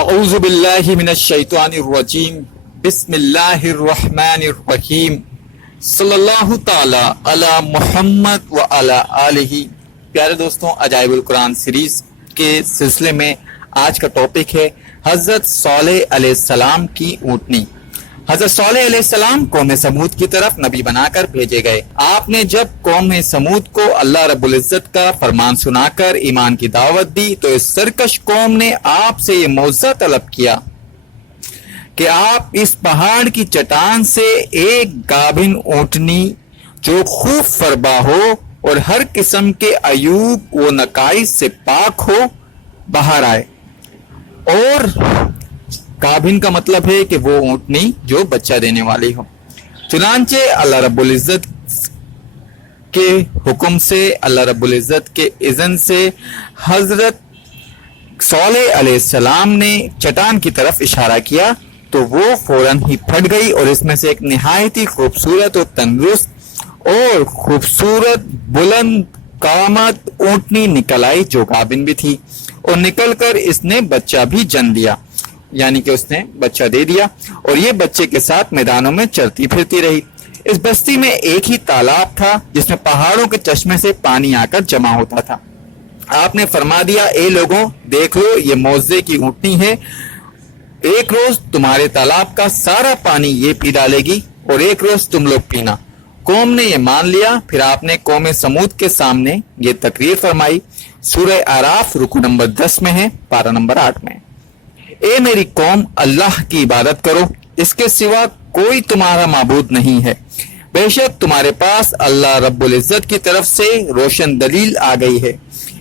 اعوذ باللہ من الشیطان الرجیم بسم اللہ الرحمن الرحیم صلی اللہ تعالی علی محمد و علی آلہ۔ پیارے دوستوں، عجائب القرآن سیریز کے سلسلے میں آج کا ٹاپک ہے حضرت صالح علیہ السلام کی اونٹنی۔ حضرت صالح علیہ السلام قوم سمود کی طرف نبی بنا کر بھیجے گئے۔ آپ نے جب قوم سمود کو اللہ رب العزت کا فرمان سنا کر ایمان کی دعوت دی تو اس سرکش قوم نے آپ سے یہ معجزہ طلب کیا کہ آپ اس پہاڑ کی چٹان سے ایک گابھن اونٹنی جو خوب فربا ہو اور ہر قسم کے عیوب و نقائص سے پاک ہو باہر آئے۔ اور گابھن کا مطلب ہے کہ وہ اونٹنی جو بچہ دینے والی ہو۔ چنانچہ اللہ رب العزت کے حکم سے، اللہ رب العزت کے اذن سے حضرت صالح علیہ السلام نے چٹان کی طرف اشارہ کیا تو وہ فوراً ہی پھٹ گئی اور اس میں سے ایک نہایت ہی خوبصورت اور تندرست اور خوبصورت بلند قامت اونٹنی نکل آئی جو گابھن بھی تھی، اور نکل کر اس نے بچہ بھی جن لیا، یعنی کہ اس نے بچہ دے دیا، اور یہ بچے کے ساتھ میدانوں میں چرتی پھرتی رہی۔ اس بستی میں ایک ہی تالاب تھا جس میں پہاڑوں کے چشمے سے پانی آ کر جمع ہوتا تھا۔ آپ نے فرما دیا، اے لوگوں دیکھ لو، یہ معجزے کی اونٹنی ہے، ایک روز تمہارے تالاب کا سارا پانی یہ پی ڈالے گی اور ایک روز تم لوگ پینا۔ قوم نے یہ مان لیا۔ پھر آپ نے قوم سمود کے سامنے یہ تقریر فرمائی۔ سورہ اعراف رکو نمبر 10 میں ہے، پارہ نمبر 8 میں۔ اے میری قوم، اللہ کی عبادت کرو، اس کے سوا کوئی تمہارا معبود نہیں ہے۔ بے شک تمہارے پاس اللہ رب العزت کی طرف سے روشن دلیل آ گئی ہے۔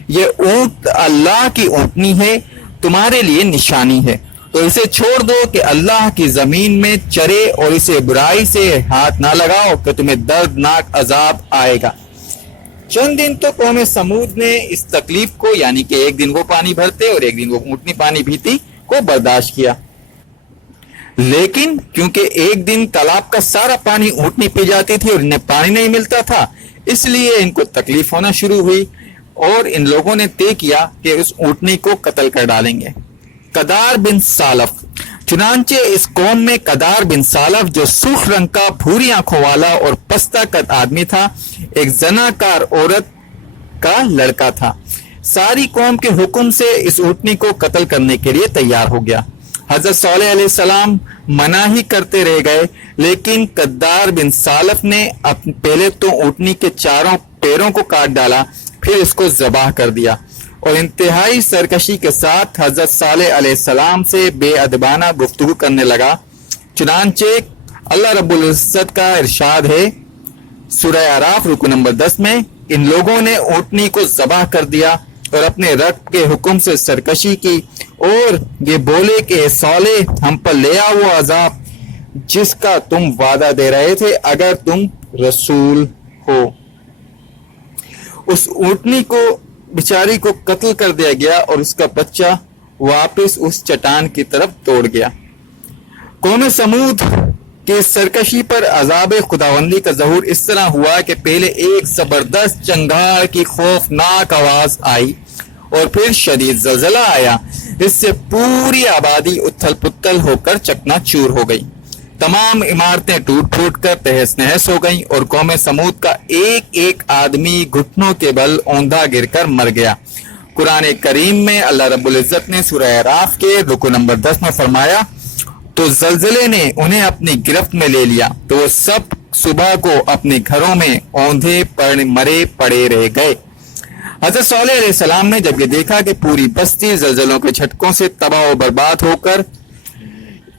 یہ اونٹ اللہ کی اونٹنی ہے، تمہارے لیے نشانی ہے، تو اسے چھوڑ دو کہ اللہ کی زمین میں چرے اور اسے برائی سے ہاتھ نہ لگاؤ کہ تمہیں دردناک عذاب آئے گا۔ چند دن تو قوم سمود نے اس تکلیف کو، یعنی کہ ایک دن وہ پانی بھرتے اور ایک دن وہ اونٹنی پانی پیتی، کو برداشت کیا، لیکن کیونکہ ایک دن تالاب کا سارا پانی اونٹنی پی جاتی تھی اور انہیں پانی نہیں ملتا تھا، اس لیے ان کو تکلیف ہونا شروع ہوئی اور ان لوگوں نے طے کیا کہ اس اونٹنی کو قتل کر ڈالیں گے۔ قدار بن سالف، چنانچہ اس قوم میں قدار بن سالف جو سرخ رنگ کا بھوری آنکھوں والا اور پستہ قد آدمی تھا، ایک زناکار عورت کا لڑکا تھا۔ ساری قوم کے حکم سے اس اونٹنی کو قتل کرنے کے لیے تیار ہو گیا۔ حضرت صالح علیہ السلام منع ہی کرتے رہ گئے، لیکن قدار بن سالف نے پہلے تو اونٹنی کے چاروں پیروں کو کاٹ ڈالا، پھر اس کو ذبح کر دیا اور انتہائی سرکشی کے ساتھ حضرت صالح علیہ السلام سے بے ادبانہ گفتگو کرنے لگا۔ چنانچہ اللہ رب العزت کا ارشاد ہے سورہ اعراف رکو نمبر 10 میں، ان لوگوں نے اونٹنی کو ذبح کر دیا اور اپنے رب کے حکم سے سرکشی کی اور یہ بولے کہ اے صالح، ہم پر لے آؤ وہ عذاب جس کا تم وعدہ دے رہے تھے اگر تم رسول ہو۔ اس اونٹنی کو بیچاری کو قتل کر دیا گیا اور اس کا بچہ واپس اس چٹان کی طرف دوڑ گیا۔ قوم سمود کے سرکشی پر عذاب خداوندی کا ظہور اس طرح ہوا کہ پہلے ایک زبردست چنگھاڑ کی خوفناک آواز آئی اور پھر شدید زلزلہ آیا، اس سے پوری آبادی اتھل پتھل ہو کر چکنا چور ہو گئی۔ تمام عمارتیں ٹوٹ پھوٹ کر تہس نہس ہو گئیں اور قوم سمود کا ایک ایک آدمی گھٹنوں کے بل اوندھا گر کر مر گیا۔ قرآن کریم میں اللہ رب العزت نے سورہ اعراف کے رکو نمبر 10 میں فرمایا، تو زلزلے نے انہیں اپنی گرفت میں لے لیا تو وہ سب صبح کو اپنے گھروں میں اوندھے مرے پڑے رہ گئے۔ حضرت صالح علیہ السلام نے جب یہ دیکھا کہ پوری بستی زلزلوں کے جھٹکوں سے تباہ و برباد ہو کر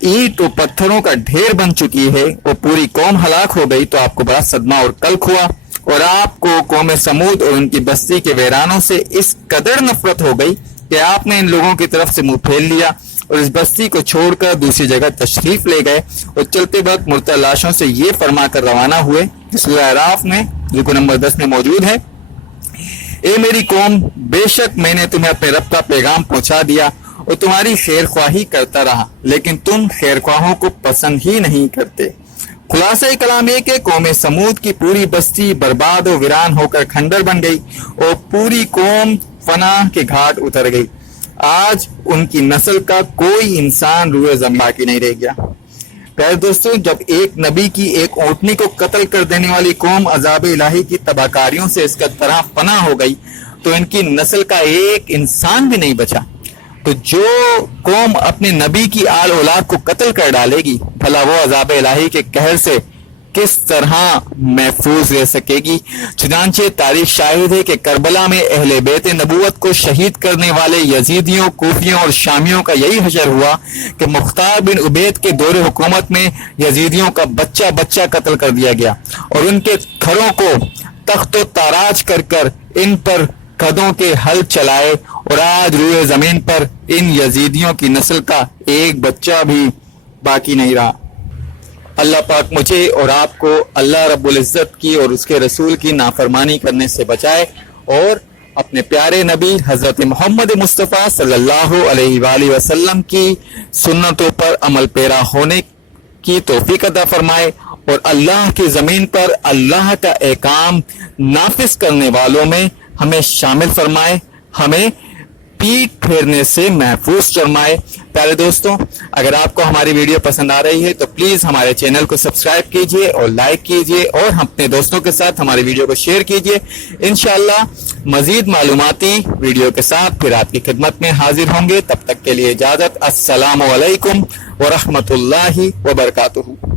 اینٹ و پتھروں کا ڈھیر بن چکی ہے اور پوری قوم ہلاک ہو گئی، تو آپ کو بڑا صدمہ اور کلک ہوا اور آپ کو قوم سمود اور ان کی بستی کے ویرانوں سے اس قدر نفرت ہو گئی کہ آپ نے ان لوگوں کی طرف سے منہ پھیر لیا اور اس بستی کو چھوڑ کر دوسری جگہ تشریف لے گئے اور چلتے وقت مردہ لاشوں سے یہ فرما کر روانہ ہوئے، سورہ اعراف میں رکو نمبر 10 میں موجود ہے، اے میری قوم، بے شک میں نے تمہیں اپنے رب کا پیغام پہنچا دیا اور تمہاری خیر خواہی کرتا رہا، لیکن تم خیر خواہوں کو پسند ہی نہیں کرتے۔ خلاصہ کلام یہ کہ قوم سمود کی پوری بستی برباد و ویران ہو کر کھنڈر بن گئی اور پوری قوم فنا کے گھاٹ اتر گئی۔ آج ان کی نسل کا کوئی انسان روئے زمین باقی نہیں رہ گیا۔ پیارے دوستوں، جب ایک نبی کی ایک اونٹنی کو قتل کر دینے والی قوم عذاب الہی کی تباہکاریوں سے اس کا طرح پناہ ہو گئی تو ان کی نسل کا ایک انسان بھی نہیں بچا، تو جو قوم اپنے نبی کی آل اولاد کو قتل کر ڈالے گی بھلا وہ عذاب الہی کے قہر سے کس طرح محفوظ رہ سکے گی؟ چنانچہ تاریخ شاہد ہے کہ کربلا میں اہل بیت نبوت کو شہید کرنے والے یزیدیوں، کوفیوں اور شامیوں کا یہی حشر ہوا کہ مختار بن عبید کے دور حکومت میں یزیدیوں کا بچہ بچہ قتل کر دیا گیا اور ان کے گھروں کو تخت و تاراج کر کر ان پر قدوں کے حل چلائے، اور آج روئے زمین پر ان یزیدیوں کی نسل کا ایک بچہ بھی باقی نہیں رہا۔ اللہ پاک مجھے اور آپ کو اللہ رب العزت کی اور اس کے رسول کی نافرمانی کرنے سے بچائے اور اپنے پیارے نبی حضرت محمد مصطفیٰ صلی اللہ علیہ وآلہ وسلم کی سنتوں پر عمل پیرا ہونے کی توفیق عطا فرمائے، اور اللہ کی زمین پر اللہ کا احکام نافذ کرنے والوں میں ہمیں شامل فرمائے، ہمیں پیٹ پھیرنے سے محفوظ فرمائے۔ پیارے دوستوں، اگر آپ کو ہماری ویڈیو پسند آ رہی ہے تو پلیز ہمارے چینل کو سبسکرائب کیجئے اور لائک کیجئے اور اپنے دوستوں کے ساتھ ہماری ویڈیو کو شیئر کیجئے۔ انشاءاللہ مزید معلوماتی ویڈیو کے ساتھ پھر آپ کی خدمت میں حاضر ہوں گے، تب تک کے لیے اجازت۔ السلام علیکم ورحمۃ اللہ وبرکاتہ۔